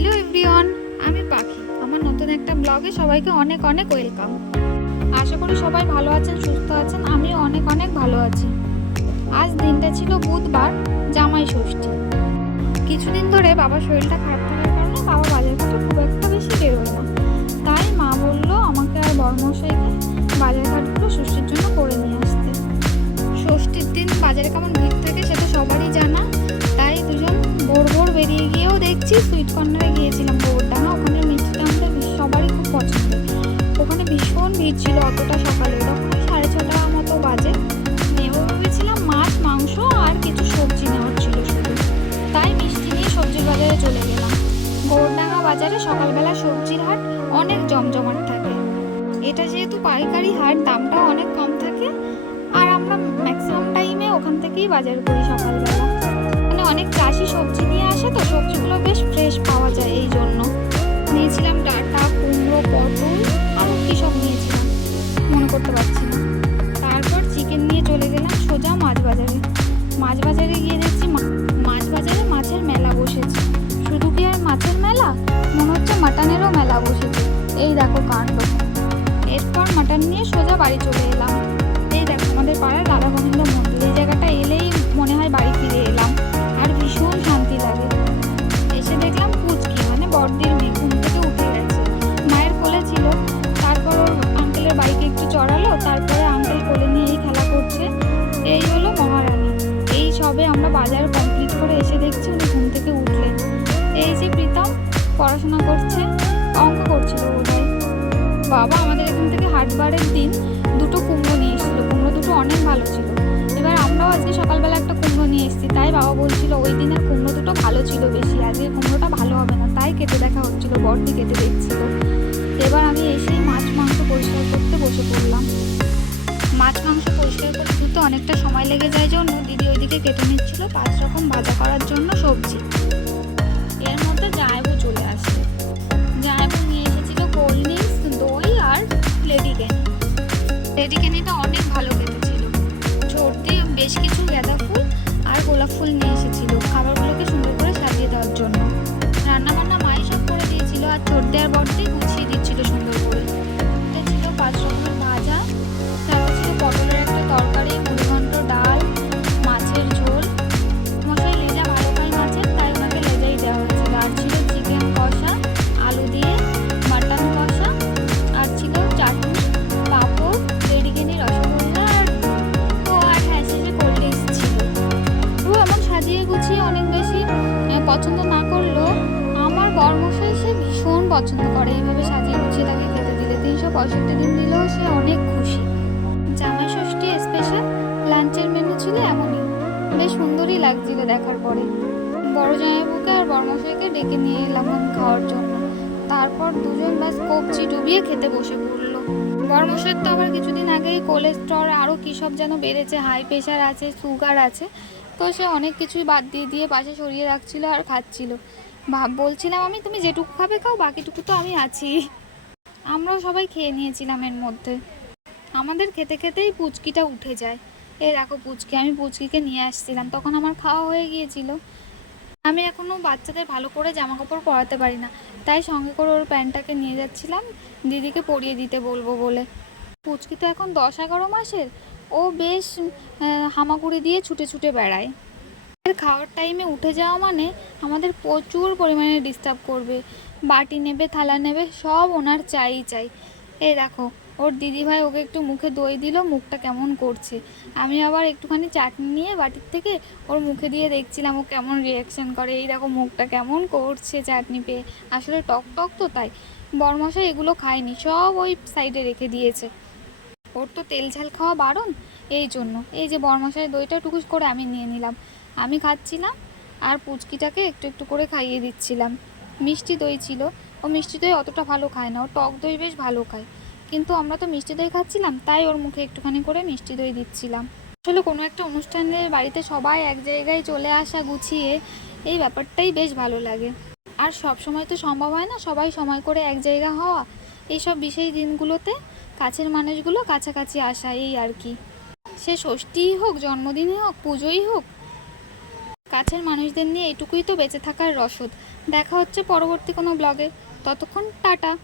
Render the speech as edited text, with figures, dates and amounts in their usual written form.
Hello everyone, আমি পাখি। আমার নতুন একটা ব্লগে সবাইকে অনেক অনেক ওয়েলকাম। আশা করি সবাই ভালো আছেন, সুস্থ আছেন। আমিও অনেক অনেক ভালো আছি। আজ দিনটা ছিল বুধবার, জামাই ষষ্ঠী। কিছুদিন ধরে বাবার শরীরটা খারাপ থাকার কারণে বাবা বাজারঘাটে খুব একটা বেশি বেরোয় না। তাই মা বললো আমাকে আর বড়মশাইকে বাজারঘাটগুলো ষষ্ঠীর জন্য করে নিয়ে আসতে। ষষ্ঠীর দিন বাজারে কেমন ভিড় থাকে সেটা সবারই জানা। তাই দুজন ভোর ভোর বেরিয়ে গিয়েও দেখছি সুইট কর্নারে গিয়েছিলাম গোবরডাঙ্গা। ওখানে মিষ্টিটা আমাদের সবারই খুব পছন্দের। ওখানে ভীষণ ভিড় ছিল অতটা সকালে, তখন 6:30 মতো বাজে। নেবো ভেবেছিলাম মাছ, মাংস আর কিছু সবজি নেওয়ার ছিল শুধু। তাই মিষ্টি নিয়ে সবজির বাজারে চলে গেলাম। গোবরডাঙ্গা বাজারে সকালবেলা সবজির হাট অনেক জমজমাট থাকে। এটা যেহেতু পাইকারি হাট, দামটাও অনেক কম থাকে। আর আমরা ম্যাক্সিমাম টাইমে ওখান থেকেই বাজার করি সকালবেলা। মানে অনেক চাষি সবজি নিয়ে আসে, তো সবজিগুলো বেশ ফ্রেশ পাওয়া যায়। এই জন্য নিয়েছিলাম ডাঁটা, কুমড়ো, পটল, আরও কী সব নিয়েছিলাম মনে করতে পারছি না। তারপর চিকেন নিয়ে চলে গেলাম সোজা মাছ বাজারে। মাছ বাজারে গিয়ে দেখছি মাছ বাজারে মাছের মেলা বসেছে। শুধু কি আর মাছের মেলা, মনে হচ্ছে মাটনেরও মেলা বসেছে। এই দেখো কাণ্ড। এরপর মাটন নিয়ে সোজা বাড়ি চলে এলাম। এই দেখো আমাদের পাড়ার রাধা গোবিন্দ মন্দির। এই জায়গাটা এলেই মনে হয় বাড়ি ফিরে এলাম, আর ভীষণ শান্তি লাগে। এসে দেখলাম পুচকি মানে বড়দির মেয়ে ঘুম থেকে উঠে গেছে, মায়ের কোলে ছিল। তারপর ওর আঙ্কেলের বাইকে একটু চড়ালো, তারপরে আঙ্কেল কোলে নিয়েই খেলা করছে। এই হলো মহারানী। এই সবে আমরা বাজার কমপ্লিট করে এসে দেখছি উনি ঘুম থেকে উঠলেন। এই যে প্রীতম পড়াশোনা করছে, অঙ্ক করছিল বোধহয়। বাবা আমাদের এখান থেকে হাটবারের দিন দুটো কুমড়ো নিয়ে এসেছিলো। কুমড়ো দুটো অনেক ভালো ছিল। এবার আমরাও আজকে সকালবেলা একটা কুমড়ো নিয়ে এসেছি। তাই বাবা বলছিল ওই দিনের কুমড়ো দুটো ভালো ছিল বেশি, আজকে কুমড়োটা ভালো হবে না। তাই কেটে দেখা হচ্ছিল, বড়দি কেটে দেখছিল। এবার আমি এসেই মাছ মাংস পরিষ্কার করতে বসে পড়লাম। মাছ মাংস পরিষ্কার করে ধুতে অনেকটা সময় লেগে যায় জন্য দিদি ওইদিকে কেটে নিচ্ছিল 5 রকম ভাজা করার জন্য সবজি। এর মধ্যে জায়বু চলে আসে। জায়বু নিয়ে এসেছিল কোল্ড ড্রিঙ্কস, দই আর লেডিকেনি। লেডিকেনিটা অনেক ভালো খেতে ছিল। ছোটদি বেশ কিছু গাঁদা ফুল আর গোলাপ ফুল নিয়ে এসেছিল খাবারগুলোকে সুন্দর করে সাজিয়ে দেওয়ার জন্য। রান্নাবান্না মাই সব করে দিয়েছিল, আর ছোটদি আর বড়দি গুছিয়ে দিচ্ছিল সুন্দর করে। এটা ছিল 5 রকমের ভাজা, তারপর ছিল পটলের একটা তরকারি, মুড়িঘণ্ট, ডাল, মাছের ঝোল। মশাই লেজা ভালো খায় মাছের, তাই ওনাকে লেজাই দেওয়া হয়েছিল। আর ছিল চিকেন কষা আলু দিয়ে, মাটন কষা, আর ছিল চাটনি, পাঁপড়, লেডিকেনি, রসগোল্লা আর হ্যাঁ শেষে কোল্ড ড্রিঙ্কস ছিল। তো এমন সাজিয়ে গুছিয়ে অনেক বেশি পছন্দ না করলেও আমার বরমশাই সে ভীষণ পছন্দ করে এইভাবে সাজিয়ে গুছিয়ে তাকে খেতে দিলে। 365 দিন দিলেও সে অনেক খুশি। জামাই ষষ্ঠী স্পেশাল লাঞ্চের মেনু ছিল এমনই, বেশ সুন্দরই লাগছিল দেখার পরে। বড় জামাইবাবুকে আর বরমশাইকে ডেকে নিয়ে এলাম খাওয়ার জন্য। তারপর দুজন ব্যাস কবজি ডুবিয়ে খেতে বসে পড়লো। বরমশাইয়ের তো আবার কিছুদিন আগেই কোলেস্ট্রল আরও কী সব যেন বেড়েছে, হাই প্রেশার আছে, সুগার আছে। তো সে অনেক কিছুই বাদ দিয়ে দিয়ে পাশে সরিয়ে রাখছিল আর খাচ্ছিল। বলছিলাম আমি তুমি যেটুকু খাবে খাও, বাকিটুকু তো আমি আছি। আমরাও সবাই খেয়ে নিয়েছিলাম এর মধ্যে। আমাদের খেতে খেতেই পুচকিটা উঠে যায়। এই দেখো পুচকি, আমি পুচকিকে নিয়ে আসছিলাম, তখন আমার খাওয়া হয়ে গিয়েছিল। আমি এখনও বাচ্চাদের ভালো করে জামা কাপড় পরাতে পারি না, তাই সঙ্গে করে ওর প্যান্টটাকে নিয়ে যাচ্ছিলাম দিদিকে পরিয়ে দিতে বলবো বলে। পুচকি তো এখন 10-11 মাসের, ও বেশ হামাগুড়ি দিয়ে ছুটে ছুটে বেড়ায়। খাওয়ার টাইমে উঠে যাওয়া মানে আমাদের প্রচুর পরিমাণে ডিস্টার্ব করবে। বাটি নেবে, থালা নেবে, সব ওনার চাই। এই দেখো ওর দিদিভাই ওকে একটু মুখে দই দিল, মুখটা কেমন করছে। আমি আবার একটুখানি চাটনি নিয়ে বাটির থেকে ওর মুখে দিয়ে দেখছিলাম ও কেমন রিয়াকশান করে। এই দেখো মুখটা কেমন করছে চাটনি পেয়ে, আসলে টক টক তো তাই। বরমশাই এগুলো খায়নি, সব ওই সাইডে রেখে দিয়েছে। ওর তো তেল ঝাল খাওয়া বারণ, এই জন্য। এই যে বরমশাই দইটা টুকুস করে আমি নিয়ে নিলাম, আমি খাচ্ছিলাম আর পুচকিটাকে একটু একটু করে খাইয়ে দিচ্ছিলাম। মিষ্টি দই ছিল, ও মিষ্টি দই অতটা ভালো খায় না, ও টক দই বেশ ভালো খায়। কিন্তু আমরা তো মিষ্টি দই খাচ্ছিলাম, তাই ওর মুখে একটুখানি করে মিষ্টি দই দিচ্ছিলাম। আসলে কোনো একটা অনুষ্ঠানের বাড়িতে সবাই এক জায়গায় চলে আসা গুছিয়ে, এই ব্যাপারটাই বেশ ভালো লাগে। আর সব সময় তো সম্ভব হয় না সবাই সময় করে এক জায়গা হওয়া। এইসব বিশেষ দিনগুলোতে কাছের মানুষগুলো কাছাকাছি আসা, এই আর কি। সে ষষ্ঠীই হোক, জন্মদিনই হোক, পুজোই হোক, কাছের মানুষদের নিয়ে এটুকুই তো বেঁচে থাকার রসদ। দেখা হচ্ছে পরবর্তী কোনো ব্লগে। ততক্ষণ টাটা।